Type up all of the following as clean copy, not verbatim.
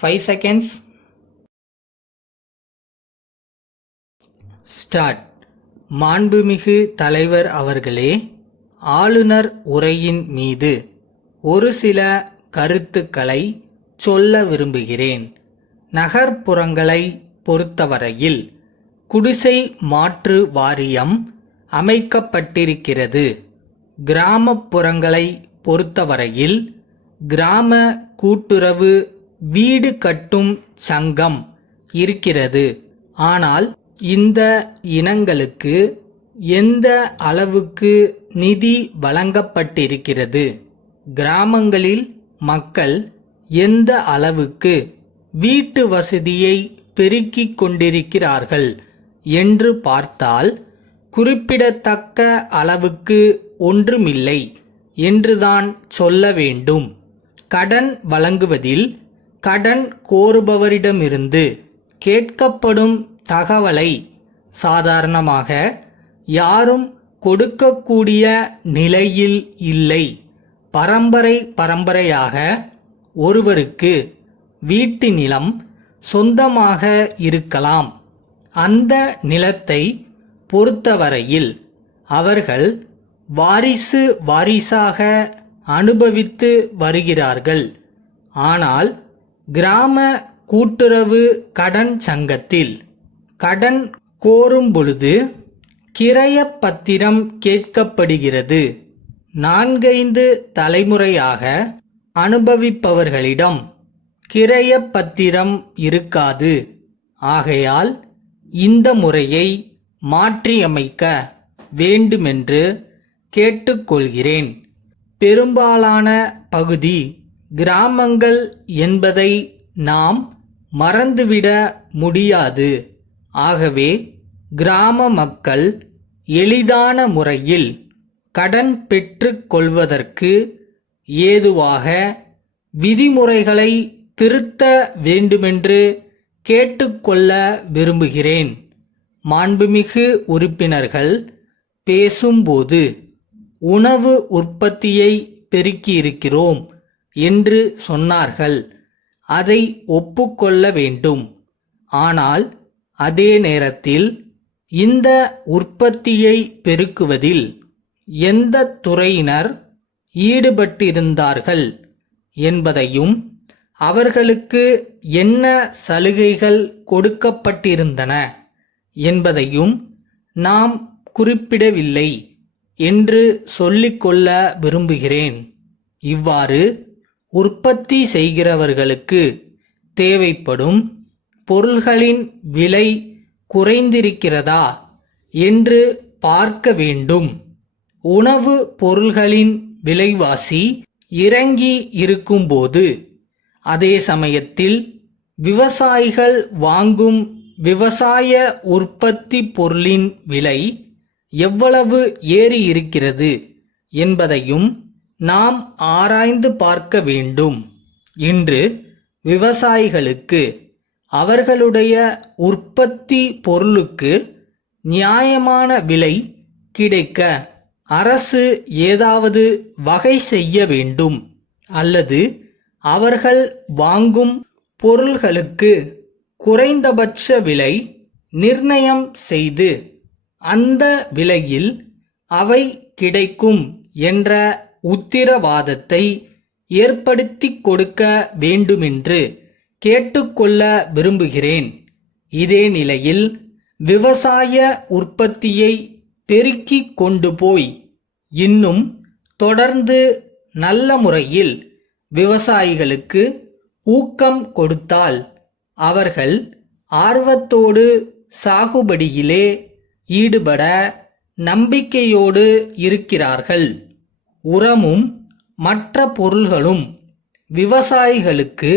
5 seconds. Start. மாண்புமிகு தலைவர் அவர்களே, ஆளுநர் உரையின் மீது ஒரு சில கருத்துக்களை சொல்ல விரும்புகிறேன். நகர்ப்புறங்களை பொறுத்தவரையில் குடிசை மாற்று வாரியம் அமைக்கப்பட்டிருக்கிறது. கிராமப்புறங்களை பொறுத்தவரையில் கிராம கூட்டுறவு வீடு கட்டும் சங்கம் இருக்கிறது. ஆனால் இந்த இனங்களுக்கு எந்த அளவுக்கு நிதி வழங்கப்பட்டிருக்கிறது? கிராமங்களில் மக்கள் எந்த அளவுக்கு வீட்டு வசதியை பெருக்கிக் கொண்டிருக்கிறார்கள் என்று பார்த்தால் குறிப்பிடத்தக்க அளவுக்கு ஒன்றுமில்லை என்றுதான் சொல்ல வேண்டும். கடன் வழங்குவதில் கடன் கோருபவரிடமிருந்து கேட்கப்படும் தகவலை சாதாரணமாக யாரும் கொடுக்கக்கூடிய நிலையில் இல்லை. பரம்பரையாக ஒருவருக்கு வீட்டு நிலம் சொந்தமாக இருக்கலாம். அந்த நிலத்தை பொறுத்தவரையில் அவர்கள் வாரிசாக அனுபவித்து வருகிறார்கள். ஆனால் கிராம கூட்டுறவு கடன் சங்கத்தில் கடன் கோரும் பொழுது கிரய பத்திரம் கேட்கப்படுகிறது. 4-5 தலைமுறையாக அனுபவிப்பவர்களிடம் கிரய பத்திரம் இருக்காது. ஆகையால் இந்த முறையை மாற்றியமைக்க வேண்டுமென்று கேட்டுக்கொள்கிறேன். பெரும்பாலான பகுதி கிராமங்கள் என்பதை நாம் மறந்துவிட முடியாது. ஆகவே கிராம மக்கள் எளிதான முறையில் கடன் பெற்று கொள்வதற்கு ஏதுவாக விதிமுறைகளை திருத்த வேண்டுமென்று கேட்டுக்கொள்ள விரும்புகிறேன். மாண்புமிகு உறுப்பினர்கள் பேசும்போது உணவு உற்பத்தியை பெருக்கியிருக்கிறோம் என்று சொன்னார்கள். அதை ஒப்புக்கொள்ள வேண்டும். ஆனால் அதே நேரத்தில் இந்த உற்பத்தியை பெருக்குவதில் எந்த துறையினர் ஈடுபட்டிருந்தார்கள் என்பதையும் அவர்களுக்கு என்ன சலுகைகள் கொடுக்கப்பட்டிருந்தன என்பதையும் நாம் குறிப்பிடவில்லை என்று சொல்லிக்கொள்ள விரும்புகிறேன். இவ்வாறு உற்பத்தி செய்கிறவர்களுக்கு தேவைப்படும் பொருள்களின் விலை குறைந்திருக்கிறதா என்று பார்க்க வேண்டும். உணவு பொருள்களின் விலைவாசி இறங்கி இருக்கும்போது அதே சமயத்தில் விவசாயிகள் வாங்கும் விவசாய உற்பத்தி பொருளின் விலை எவ்வளவு ஏறி இருக்கிறது என்பதையும் நாம் ஆராய்ந்து பார்க்க வேண்டும். இன்று விவசாயிகளுக்கு அவர்களுடைய உற்பத்தி பொருளுக்கு நியாயமான விலை கிடைக்க அரசு ஏதாவது வகை செய்ய வேண்டும். அல்லது அவர்கள் வாங்கும் பொருள்களுக்கு குறைந்தபட்ச விலை நிர்ணயம் செய்து அந்த விலையில் அவை கிடைக்கும் என்ற உத்திரவாதத்தை ஏற்படுத்தி கொடுக்க வேண்டுமென்று கேட்டுக்கொள்ள விரும்புகிறேன். இதே நிலையில் விவசாய உற்பத்தியை பெருக்கி கொண்டு போய் இன்னும் தொடர்ந்து நல்ல முறையில் விவசாயிகளுக்கு ஊக்கம் கொடுத்தால் அவர்கள் ஆர்வத்தோடு சாகுபடியிலே ஈடுபட நம்பிக்கையோடு இருக்கிறார்கள். உரமும் மற்ற பொருள்களும் விவசாயிகளுக்கு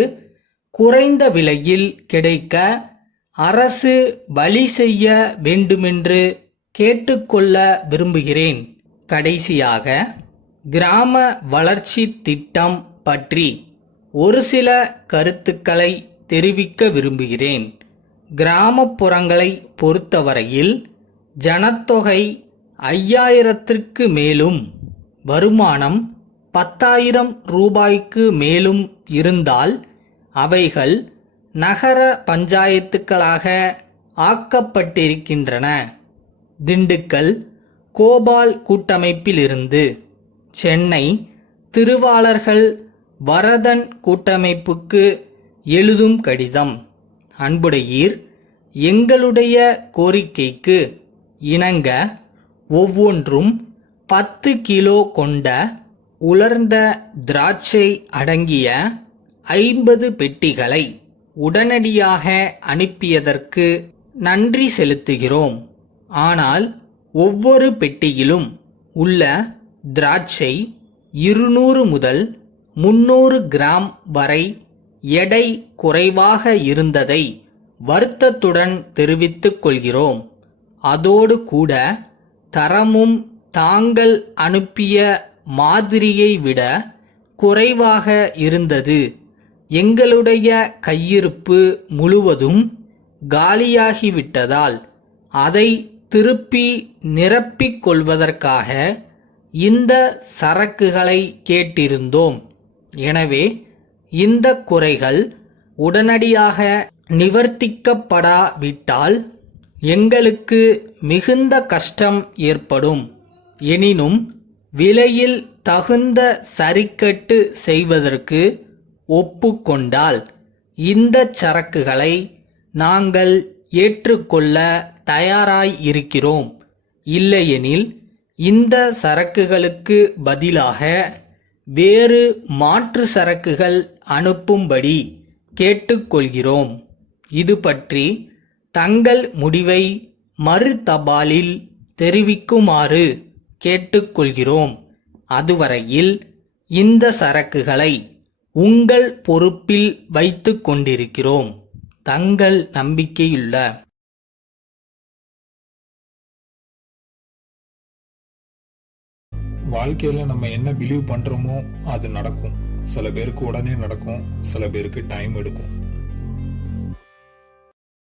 குறைந்த விலையில் கிடைக்க அரசு வழி செய்ய வேண்டுமென்று கேட்டுக்கொள்ள விரும்புகிறேன். கடைசியாக கிராம வளர்ச்சி திட்டம் பற்றி ஒரு சில கருத்துக்களை தெரிவிக்க விரும்புகிறேன். கிராமப்புறங்களை பொறுத்தவரையில் ஜனத்தொகை 5000க்கு மேலும் வருமானம் 10,000 ரூபாய்க்கு மேலும் இருந்தால் அவைகள் நகர பஞ்சாயத்துக்களாக ஆக்கப்பட்டிருக்கின்றன. திண்டுக்கல் கோபால் கூட்டமைப்பிலிருந்து சென்னை திருவாளர்கள் வரதன் கூட்டமைப்புக்கு எழுதும் கடிதம். அன்புடையீர், எங்களுடைய கோரிக்கைக்கு இணங்க ஒவ்வொன்றும் 10 கிலோ கொண்ட உலர்ந்த திராட்சை அடங்கிய 50 பெட்டிகளை உடனடியாக அனுப்பியதற்கு நன்றி செலுத்துகிறோம். ஆனால் ஒவ்வொரு பெட்டியிலும் உள்ள திராட்சை 200 முதல் 300 கிராம் வரை எடை குறைவாக இருந்ததை வருத்தத்துடன் தெரிவித்துக் கொள்கிறோம். அதோடு கூட தரமும் தாங்கள் அனுப்பிய மாதிரியை விட குறைவாக இருந்தது. எங்களுடைய கையிருப்பு முழுவதும் காலியாகிவிட்டதால் அதை திருப்பி நிரப்பிக் கொள்வதற்காக இந்த சரக்குகளை கேட்டிருந்தோம். எனவே இந்த குறைகள் உடனடியாக நிவர்த்திக்கப்படாவிட்டால் எங்களுக்கு மிகுந்த கஷ்டம் ஏற்படும். எனினும் விலையில் தகுந்த சரிக்கட்டு செய்வதற்கு ஒப்புக்கொண்டால் இந்த சரக்குகளை நாங்கள் ஏற்றுக்கொள்ள தயாராய் இருக்கிறோம். இல்லையெனில் இந்த சரக்குகளுக்கு பதிலாக வேறு மாற்று சரக்குகள் அனுப்பும்படி கேட்டுக்கொள்கிறோம். இது பற்றி தங்கள் முடிவை மறு தபாலில் தெரிவிக்குமாறு கேட்டுக்கொள்கிறோம். அதுவரையில் இந்த சரக்குகளை உங்கள் பொறுப்பில் வைத்து கொண்டிருக்கிறோம். தங்கள் நம்பிக்கையுள்ள வாழ்க்கையில நம்ம என்ன பிலீவ் பண்றோமோ அது நடக்கும். சில பேருக்கு உடனே நடக்கும், சில பேருக்கு டைம் எடுக்கும்.